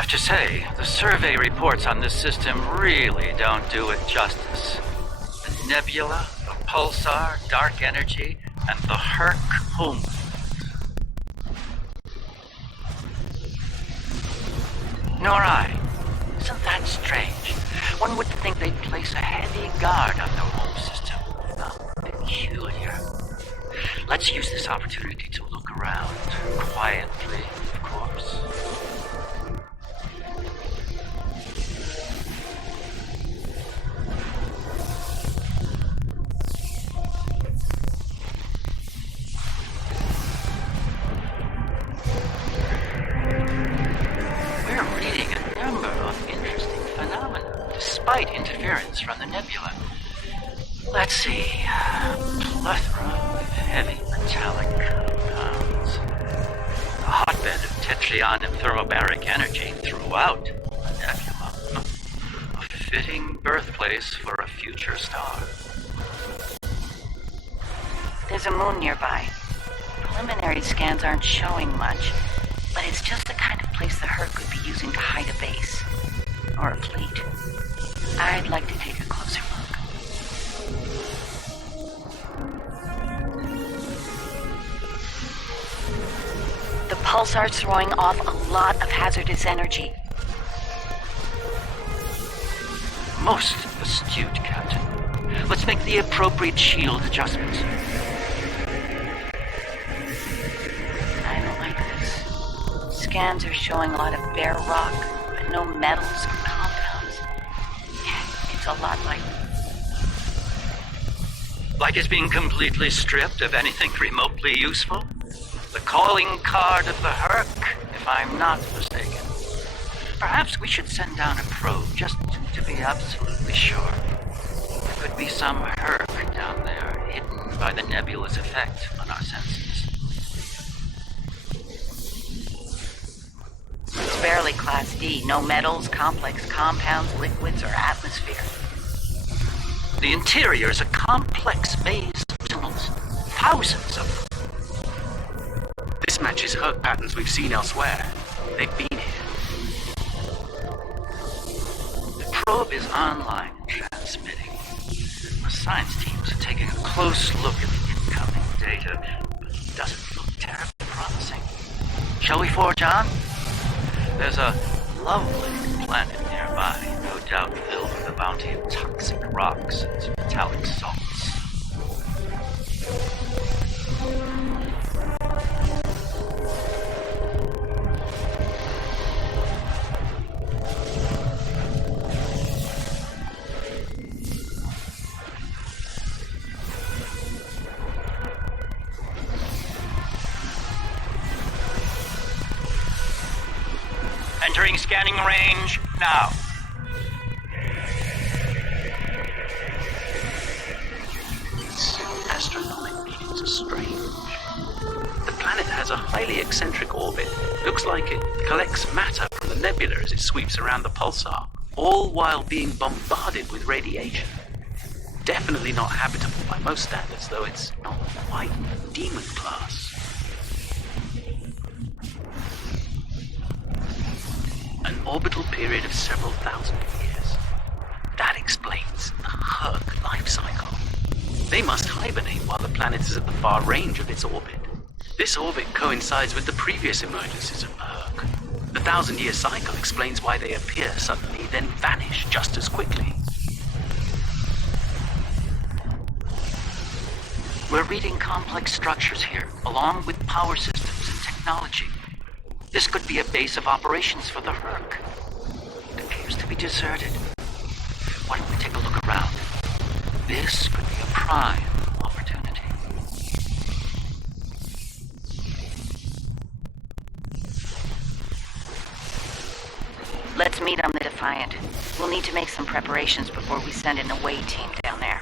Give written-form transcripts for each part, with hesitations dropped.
have to say, the survey reports on this system really don't do it justice. The nebula, the pulsar, dark energy, and the Herc home. Nor I. Isn't that strange? One would think they'd place a heavy guard on their home system. Peculiar. Let's use this opportunity to look around. Quietly, of course. Despite interference from the nebula. Let's see. Plethora of heavy metallic compounds. A hotbed of tetryon and thermobaric energy throughout the nebula. A fitting birthplace for a future star. There's a moon nearby. Preliminary scans aren't showing much, but it's just the kind of place the Herc could be using to hide a base. Or a fleet. I'd like to take a closer look. The pulsar's throwing off a lot of hazardous energy. Most astute, Captain. Let's make the appropriate shield adjustments. I don't like this. Scans are showing a lot of bare rock, but no metals or compounds. It's a lot like it's being completely stripped of anything remotely useful? The calling card of the Herc, if I'm not mistaken. Perhaps we should send down a probe just to be absolutely sure. There could be some Herc down there, hidden by the nebula's effect on our senses. It's barely Class D. No metals, complex compounds, liquids, or atmosphere. The interior is a complex maze of tunnels. Thousands of them. This matches Herc patterns we've seen elsewhere. They've been here. The probe is online and transmitting. The science teams are taking a close look at the incoming data, but it doesn't look terribly promising. Shall we forge on? There's a lovely planet nearby, no doubt filled with a bounty of toxic rocks and metallic salts. Entering scanning range now. These astronomic readings are strange. The planet has a highly eccentric orbit. Looks like it collects matter from the nebula as it sweeps around the pulsar, all while being bombarded with radiation. Definitely not habitable by most standards, though it's not quite demon class. An orbital period of several thousand years. That explains the Herc life cycle. They must hibernate while the planet is at the far range of its orbit. This orbit coincides with the previous emergences of the Herc. The 1,000-year cycle explains why they appear suddenly, then vanish just as quickly. We're reading complex structures here, along with power systems and technology. This could be a base of operations for the Herc. It appears to be deserted. Why don't we take a look around? This could be a prime opportunity. Let's meet on the Defiant. We'll need to make some preparations before we send an away team down there.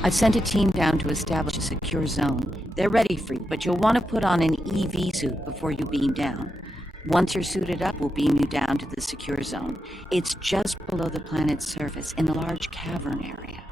I've sent a team down to establish a secure zone. They're ready for you, but you'll want to put on an EV suit before you beam down. Once you're suited up, we'll beam you down to the secure zone. It's just below the planet's surface in a large cavern area.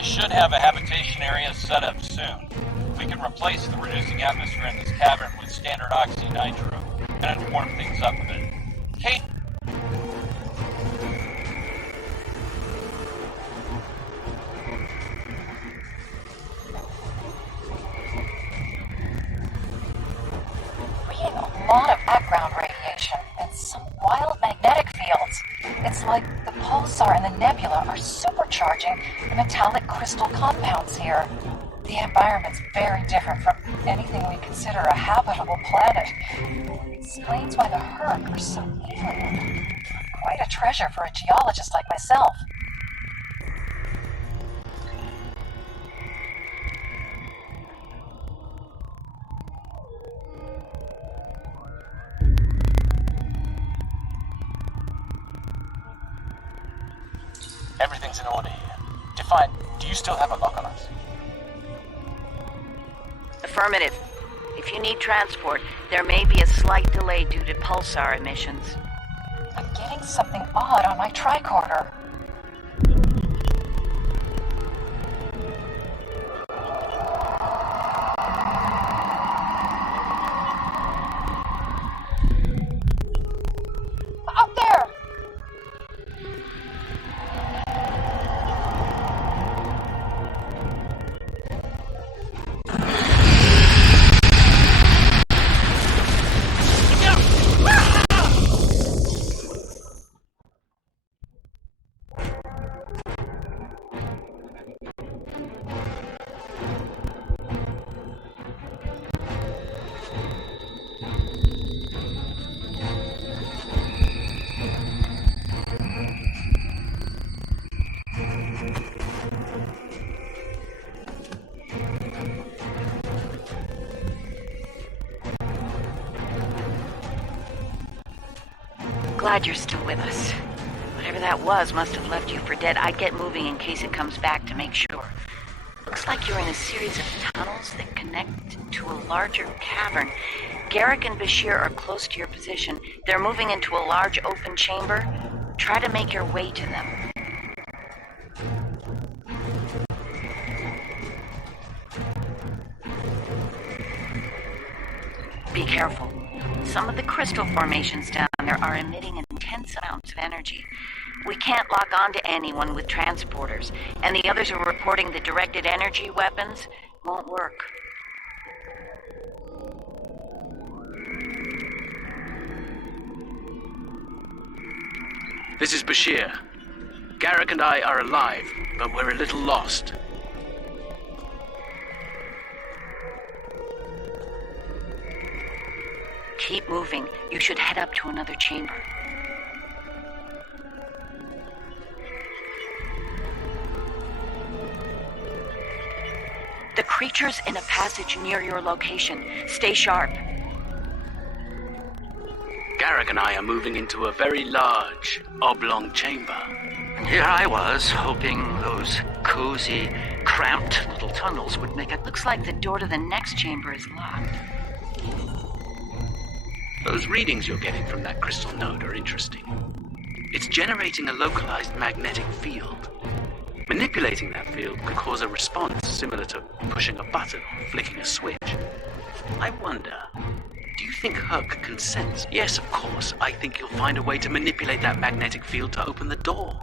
I should have a habitation area set up soon. We can replace the reducing atmosphere in this cavern with standard oxy-nitro, and warm things up a bit. Hey, Reading a lot of background radiation and some wild magnetic fields. It's like the pulsar and the nebula are supercharging the metallic crystal compounds here. The environment's very different from anything we consider a habitable planet. It explains why the Herc are so alien. Quite a treasure for a geologist like myself. everything's in order here. Define, do you still have a lock on us? Affirmative. If you need transport, there may be a slight delay due to pulsar emissions. I'm getting something odd on my tricorder. Up there! Glad you're still with us. Whatever that was must have left you for dead. I'd get moving in case it comes back to make sure. Looks like you're in a series of tunnels that connect to a larger cavern. Garrick and Bashir are close to your position. They're moving into a large open chamber. Try to make your way to them. Be careful. Some of the crystal formations down there are emitting intense amounts of energy. We can't lock on to anyone with transporters, and the others are reporting the directed energy weapons won't work. This is Bashir. Garrick and I are alive, but we're a little lost. Keep moving. You should head up to another chamber. The creature's in a passage near your location. Stay sharp. Garrick and I are moving into a very large, oblong chamber. And here I was, hoping those cozy, cramped little tunnels would make it. Looks like the door to the next chamber is locked. Those readings you're getting from that crystal node are interesting. It's generating a localized magnetic field. Manipulating that field could cause a response similar to pushing a button or flicking a switch. I wonder, do you think Herc can sense? Yes, of course. I think you'll find a way to manipulate that magnetic field to open the door.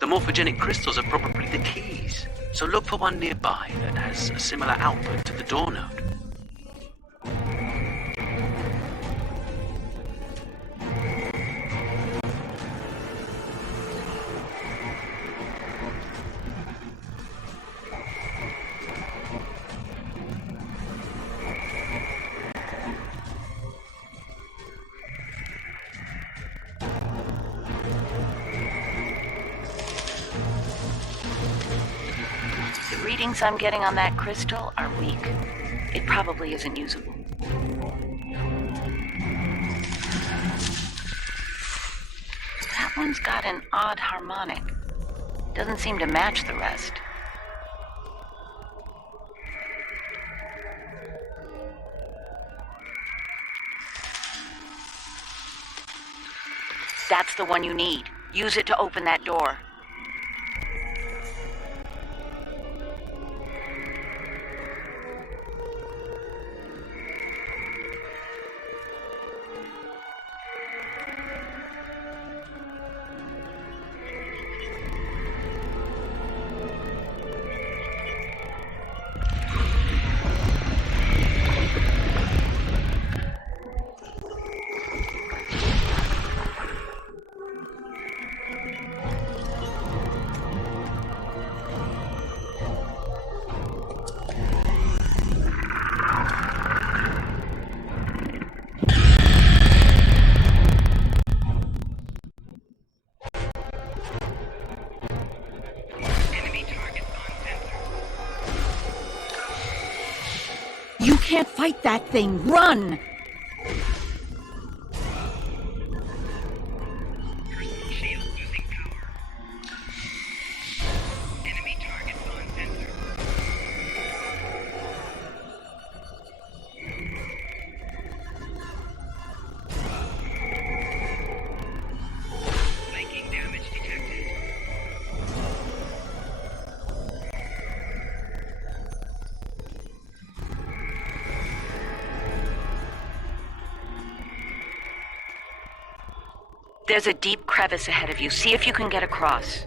The morphogenic crystals are probably the keys. So look for one nearby that has a similar output to the door node. The readings I'm getting on that crystal are weak. It probably isn't usable. That one's got an odd harmonic. Doesn't seem to match the rest. That's the one you need. Use it to open that door. can't fight that thing. Run! Shield losing power. Enemy target on sensor. Making damage detected. There's a deep crevice ahead of you. See if you can get across.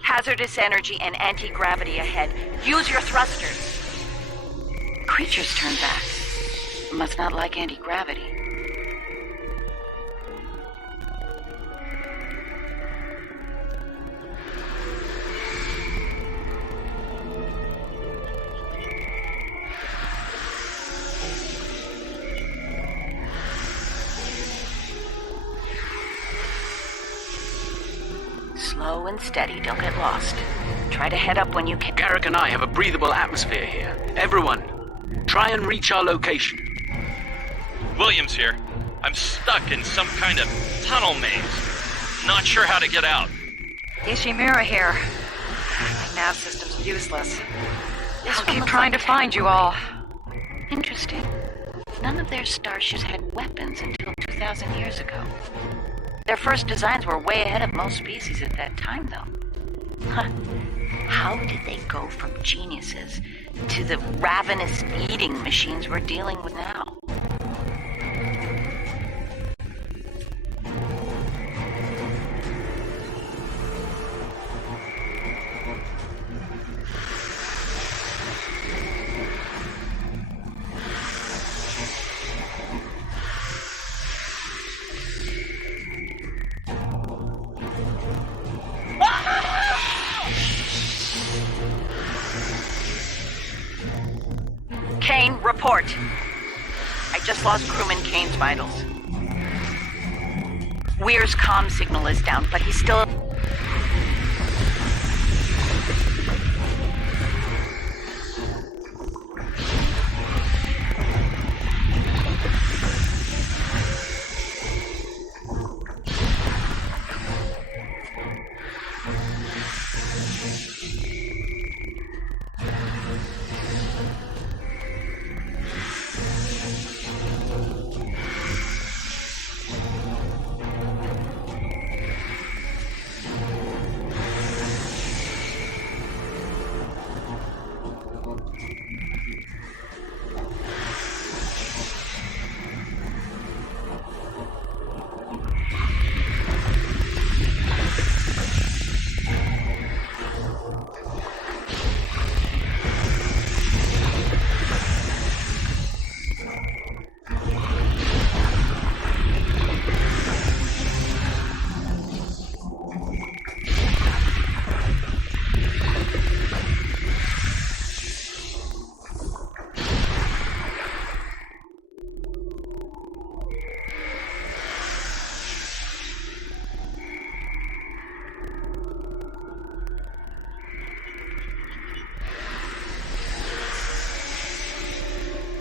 Hazardous energy and anti-gravity ahead. Use your thrusters. Creatures turn back. Must not like anti-gravity. Slow and steady, don't get lost. Try to head up when you can. Garrick and I have a breathable atmosphere here. Everyone, try and reach our location. Williams here. I'm stuck in some kind of tunnel maze. Not sure how to get out. Ishimura here. My nav system's useless. This I'll one keep looks trying like to find you all. Interesting. None of their starships had weapons until 2,000 years ago. Their first designs were way ahead of most species at that time, though. Huh. How did they go from geniuses to the ravenous eating machines we're dealing with now? Kane, report. I just lost crewman Kane's vitals. Weir's comm signal is down, but he's still...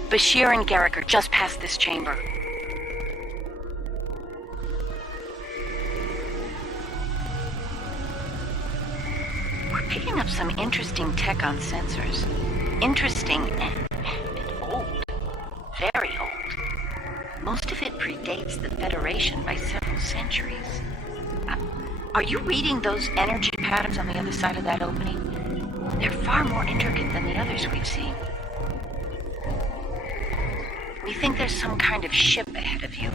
Bashir and Garrick are just past this chamber. We're picking up some interesting tech on sensors. Interesting and old. Very old. Most of it predates the Federation by several centuries. Are you reading those energy patterns on the other side of that opening? They're far more intricate than the others we've seen. We think there's some kind of ship ahead of you.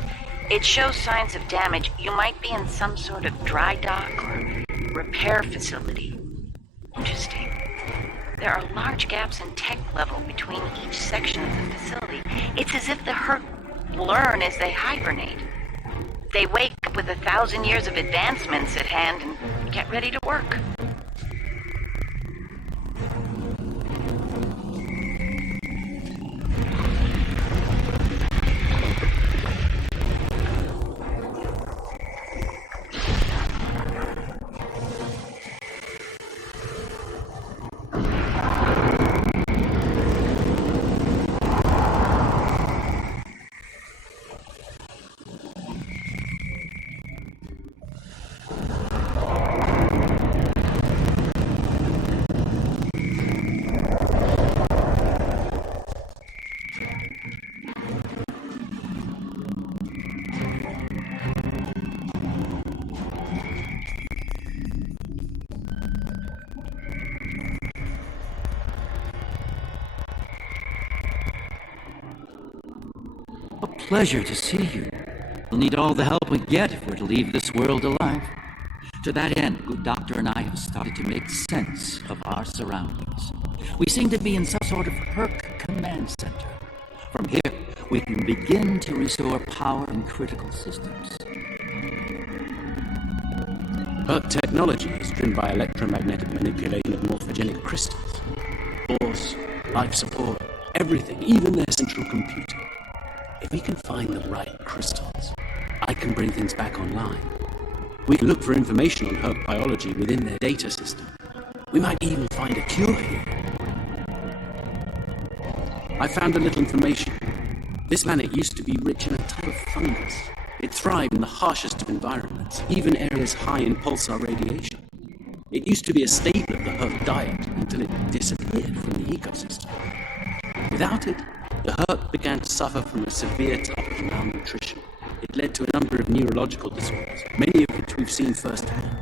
It shows signs of damage. You might be in some sort of dry dock or repair facility. Interesting. There are large gaps in tech level between each section of the facility. It's as if the herd learn as they hibernate. They wake up with 1,000 years of advancements at hand and get ready to work. A pleasure to see you. We'll need all the help we get if we're to leave this world alive. To that end, good doctor and I have started to make sense of our surroundings. We seem to be in some sort of Herc command center. From here, we can begin to restore power in critical systems. Herc technology is driven by electromagnetic manipulation of morphogenic crystals. Force, life support, everything, even their central computing. If we can find the right crystals, I can bring things back online. We can look for information on Herc biology within their data system. We might even find a cure here. I found a little information. This planet used to be rich in a type of fungus. It thrived in the harshest of environments, even areas high in pulsar radiation. It used to be a staple of the Herc diet until it disappeared from the ecosystem. Without it, the Herc began to suffer from a severe type of malnutrition. It led to a number of neurological disorders, many of which we've seen firsthand.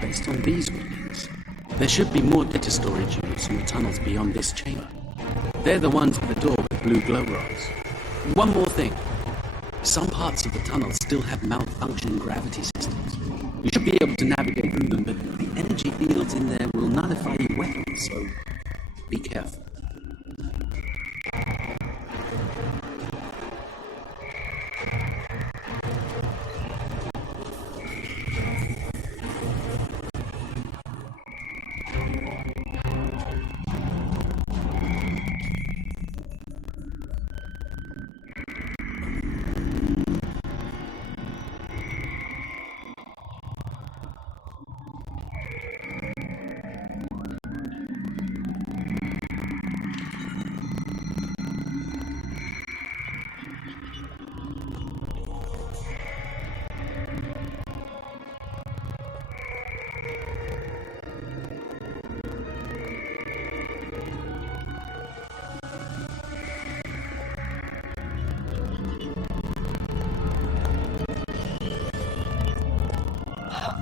Based on these readings, there should be more data storage units in the tunnels beyond this chamber. They're the ones at the door with blue glow rods. One more thing. Some parts of the tunnel still have malfunctioning gravity systems. You should be able to navigate through them, but the energy fields in there will nullify your weapons, so be careful.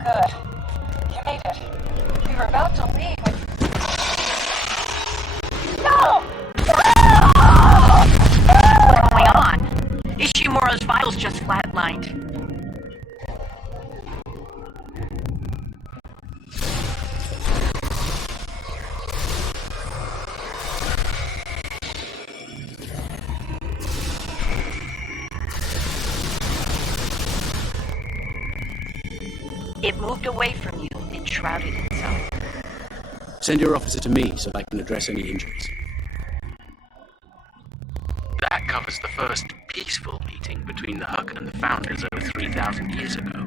Good. You made it. We were about to leave when... No! What's going on? Ishimura's vitals just flatlined. It moved away from you and shrouded itself. Send your officer to me so I can address any injuries. That covers the first peaceful meeting between the Herc and the Founders over 3,000 years ago.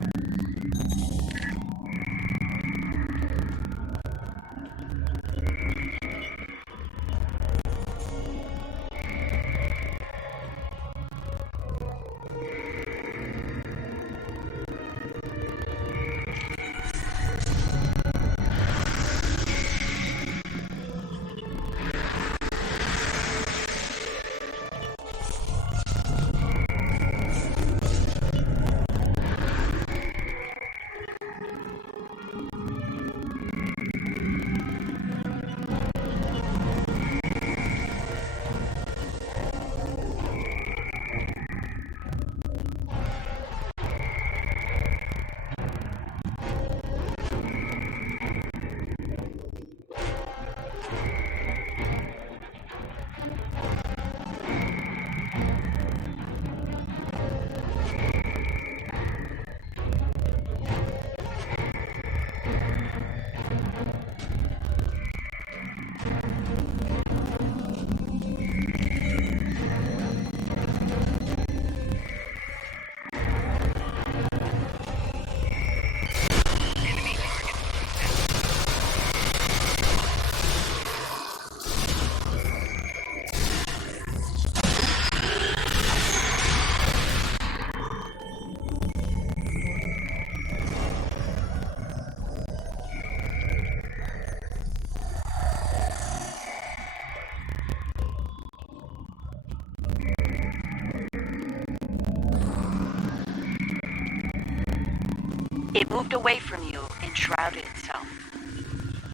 It moved away from you and shrouded itself.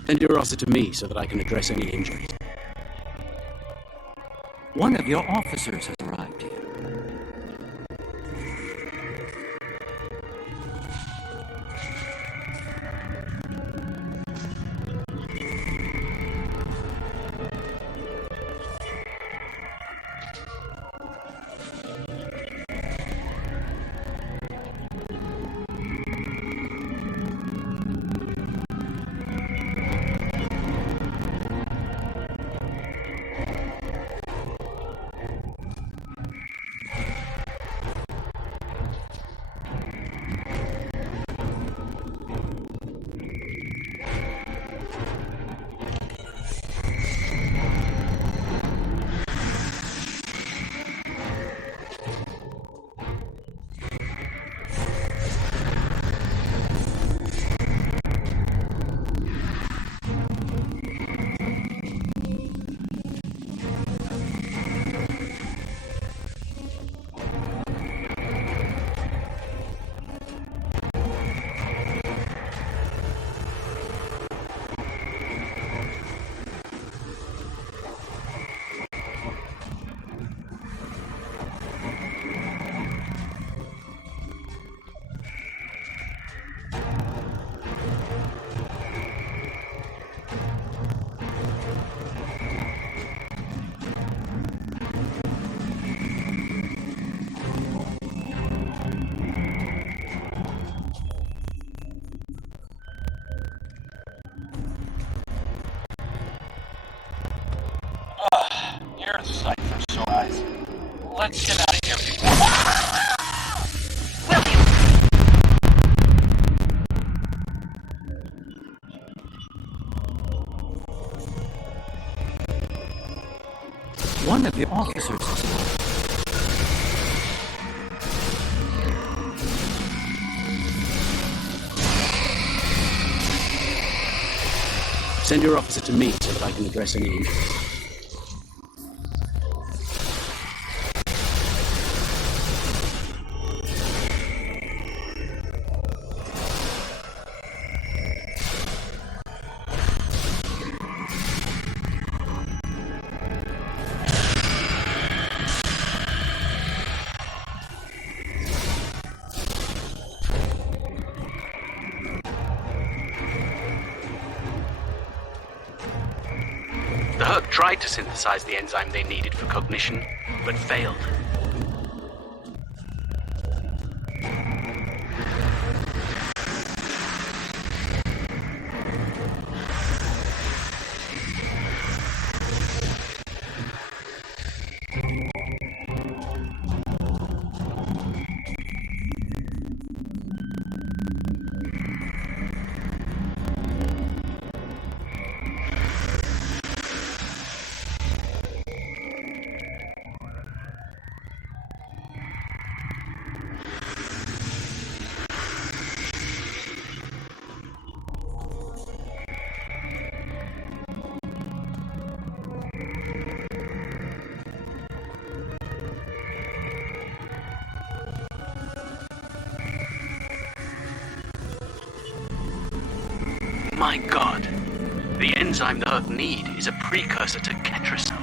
Send your officer to me so that I can address any injuries. One of your officers has arrived here. You're a sight for sore eyes. Let's get out of here before... One of your officers has arrived. Send your officer to me so that I can address any injuries. The Hurt tried to synthesize the enzyme they needed for cognition, but failed. My God, the enzyme the Hurt need is a precursor to ketracel.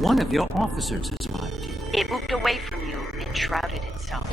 One of your officers has arrived here. It moved away from you. It shrouded itself.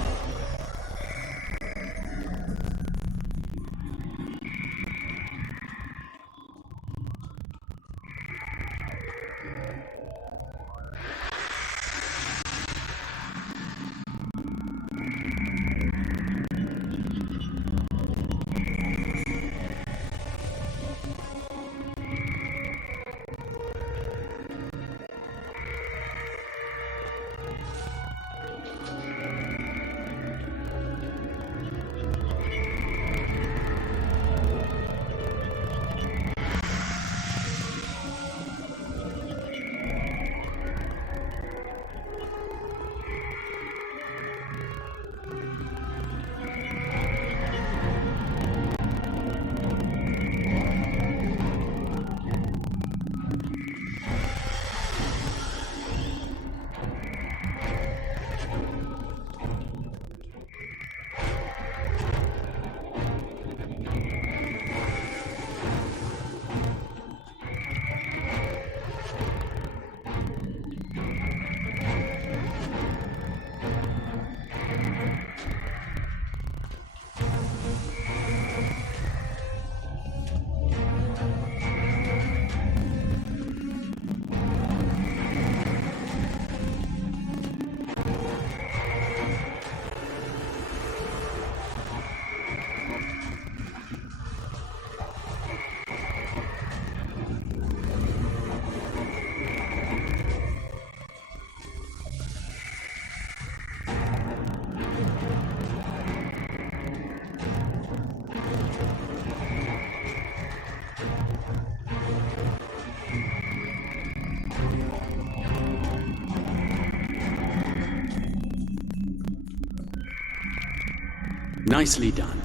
Nicely done.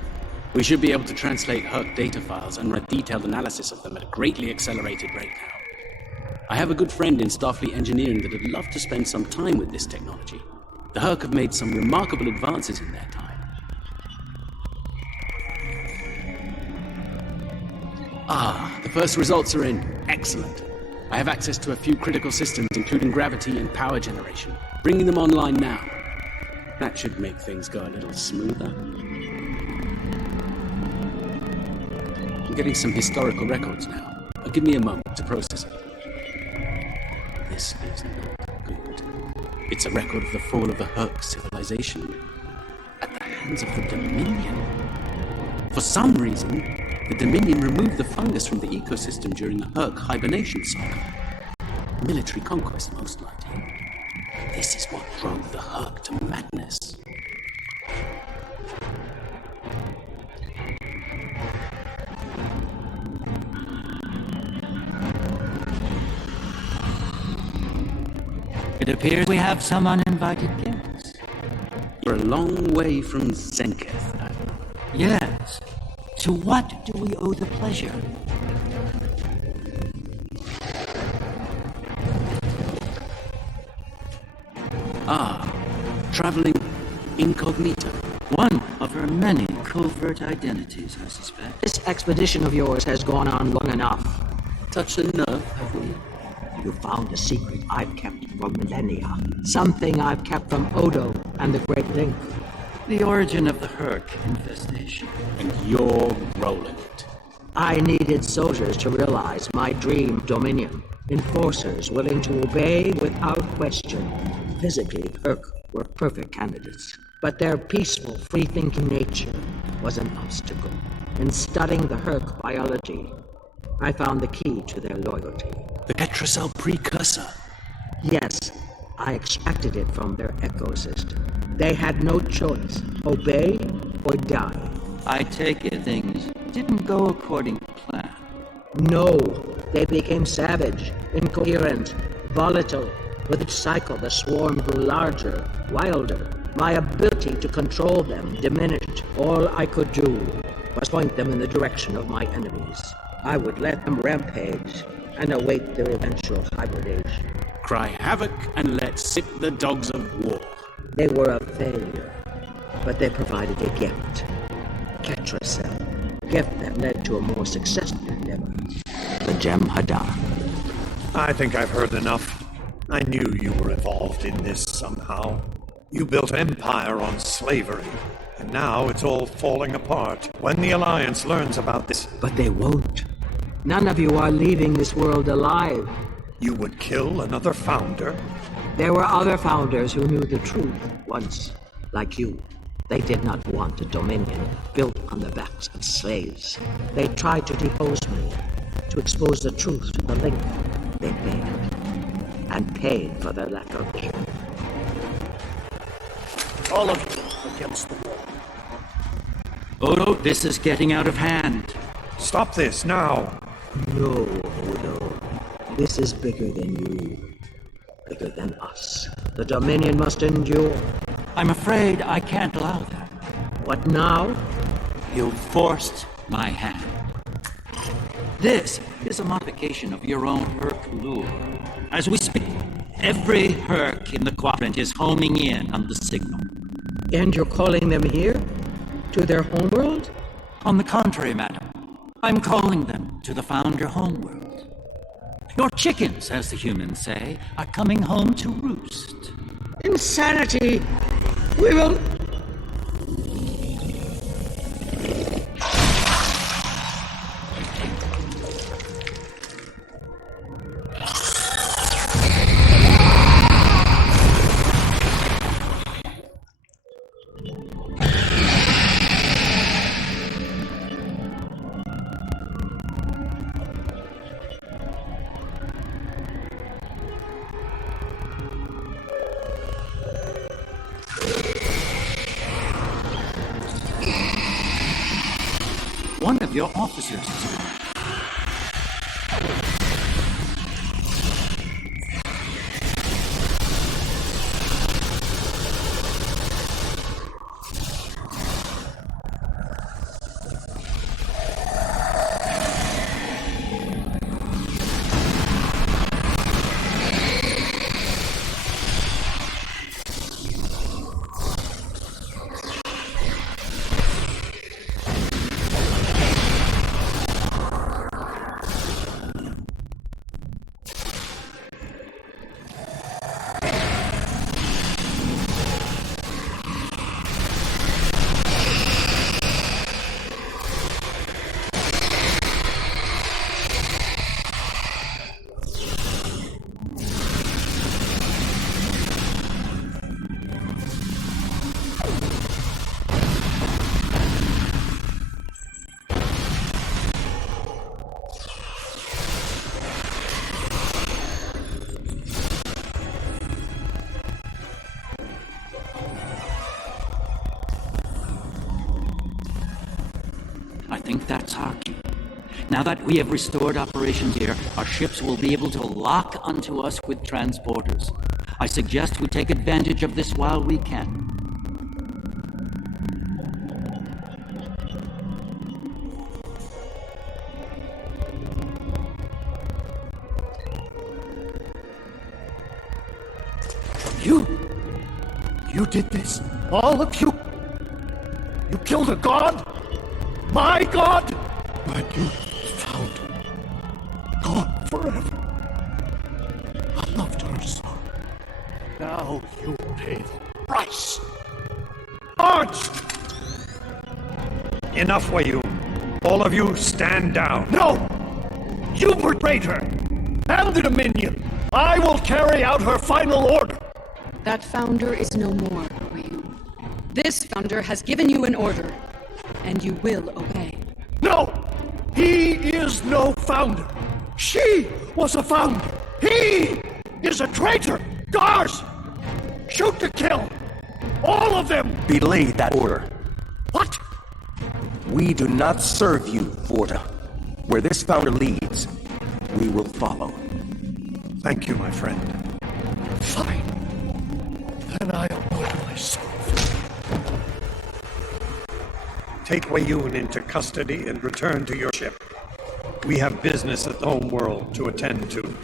We should be able to translate Herc data files and run detailed analysis of them at a greatly accelerated rate now. I have a good friend in Starfleet engineering that would love to spend some time with this technology. The Herc have made some remarkable advances in their time. The first results are in. Excellent. I have access to a few critical systems, including gravity and power generation. Bringing them online now. That should make things go a little smoother. I'm getting some historical records now. Give me a moment to process it. This is not good. It's a record of the fall of the Herc civilization at the hands of the Dominion. For some reason, the Dominion removed the fungus from the ecosystem during the Herc hibernation cycle. Military conquest, most likely. This is what drove the Herc to madness. It appears we have some uninvited guests. We're a long way from Zenketh, Admiral. Yes. To what do we owe the pleasure? Traveling incognito. One of her many covert identities, I suspect. This expedition of yours has gone on long enough. Touched a nerve, have we? You found a secret I've kept for millennia. Something I've kept from Odo and the Great Link. The origin of the Herc infestation. And you're rolling it. I needed soldiers to realize my dream dominion. Enforcers willing to obey without question. Physically, Herc were perfect candidates. But their peaceful, free-thinking nature was an obstacle. In studying the Herc biology, I found the key to their loyalty. The Petrocell precursor. Yes, I extracted it from their ecosystem. They had no choice. Obey or die. I take it things didn't go according to plan. No, they became savage, incoherent, volatile. With each cycle, the swarm grew larger, wilder. My ability to control them diminished. All I could do was point them in the direction of my enemies. I would let them rampage and await their eventual hibernation. Cry havoc and let sit the dogs of war. They were a failure, but they provided a gift. Ketracel. Gift that led to a more successful endeavor. The Gem Hadar. I think I've heard enough. I knew you were involved in this somehow. You built an empire on slavery, and now it's all falling apart. When the Alliance learns about this... But they won't. None of you are leaving this world alive. You would kill another founder? There were other founders who knew the truth once, like you. They did not want a dominion built on the backs of slaves. They tried to depose me, to expose the truth to the link. They failed, and paid for their lack of vision. All of you against the wall. Odo, this is getting out of hand. Stop this now! No, Odo. This is bigger than you. Bigger than us. The Dominion must endure. I'm afraid I can't allow that. What now? You forced my hand. This is a modification of your own Herc lure. As we speak, every Herc in the quadrant is homing in on the signal. And you're calling them here? To their homeworld? On the contrary, madam, I'm calling them to the Founder homeworld. Your chickens, as the humans say, are coming home to roost. Insanity! We will... One of your officers is arrived. That's our key. Now that we have restored operations here, our ships will be able to lock onto us with transporters. I suggest we take advantage of this while we can. You did this? All of you? You killed a god? My god? But you found her. Gone forever. I loved her so. Now you pay the price. March! Enough, Wayun. All of you stand down. No! You betrayed her! And the Dominion! I will carry out her final order! That founder is no more, Wayun. This founder has given you an order, and you will obey. No! He is no founder! She was a founder! He is a traitor! Guards! Shoot to kill! All of them! Belay that order. What? We do not serve you, Vorta. Where this founder leads, we will follow. Thank you, my friend. Fine. Then I owe myself. Take Wayun into custody and return to your ship. We have business at the home world to attend to.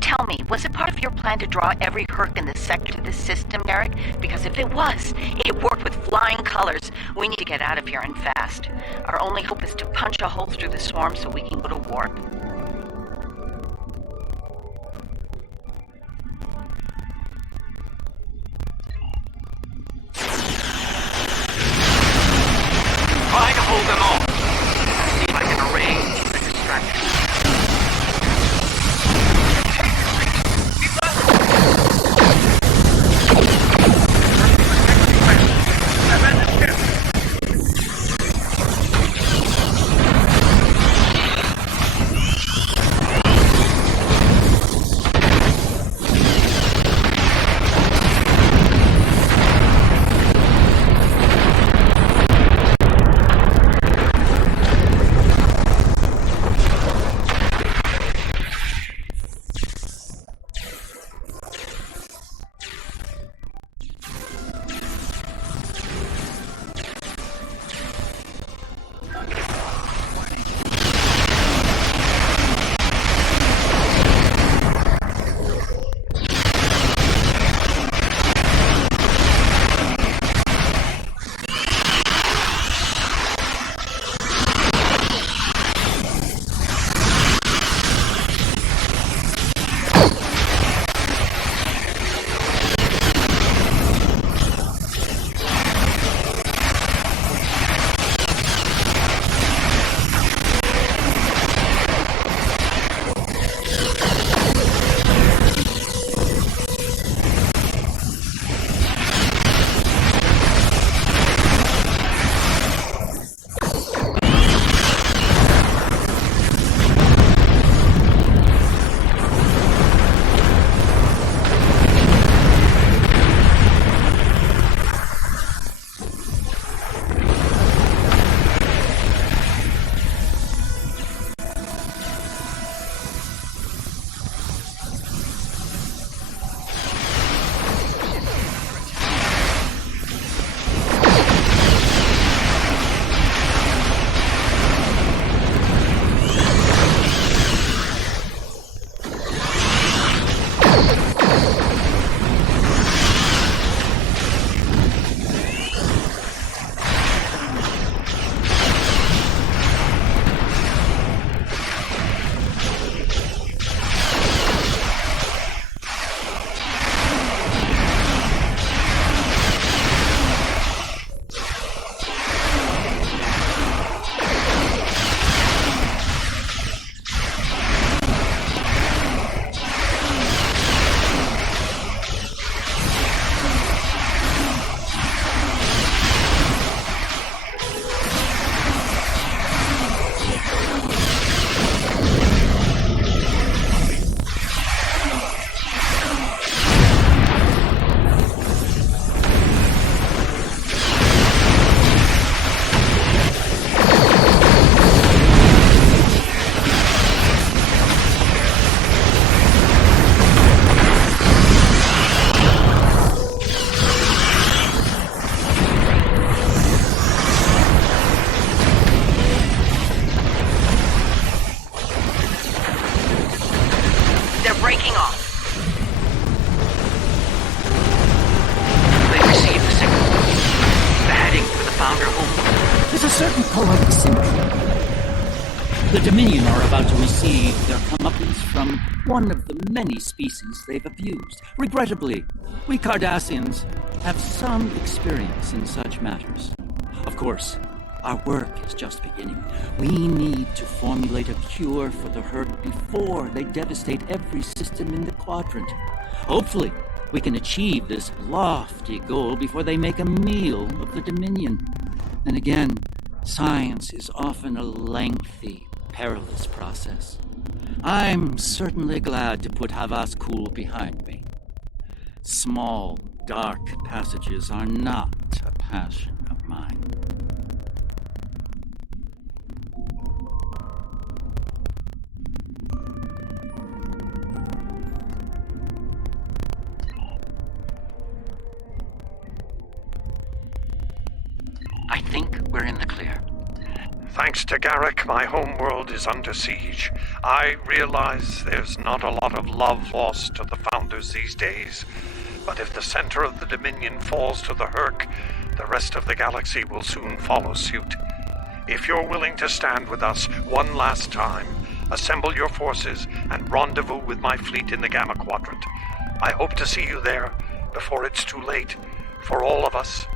Tell me, was it part of your plan to draw every Herc in this sector to this system, Derek? Because if it was, it worked with flying colors. We need to get out of here and fast. Our only hope is to punch a hole through the swarm so we can go to warp. Try to hold them off. See if I can arrange the distraction. taking off. They received the signal. They're heading for the Founder home. There's a certain poetic symmetry. The Dominion are about to receive their comeuppance from one of the many species they've abused. Regrettably, we Cardassians have some experience in such matters. Of course, our work is just beginning. We need to formulate a cure for the herd before they devastate every system in the quadrant. Hopefully, we can achieve this lofty goal before they make a meal of the Dominion. And again, science is often a lengthy, perilous process. I'm certainly glad to put Havas Kul behind me. Small, dark passages are not a passion of mine. I think we're in the clear. Thanks to Garrick, my homeworld is under siege. I realize there's not a lot of love lost to the Founders these days, but if the center of the Dominion falls to the Herc, the rest of the galaxy will soon follow suit. If you're willing to stand with us one last time, assemble your forces and rendezvous with my fleet in the Gamma Quadrant. I hope to see you there before it's too late for all of us.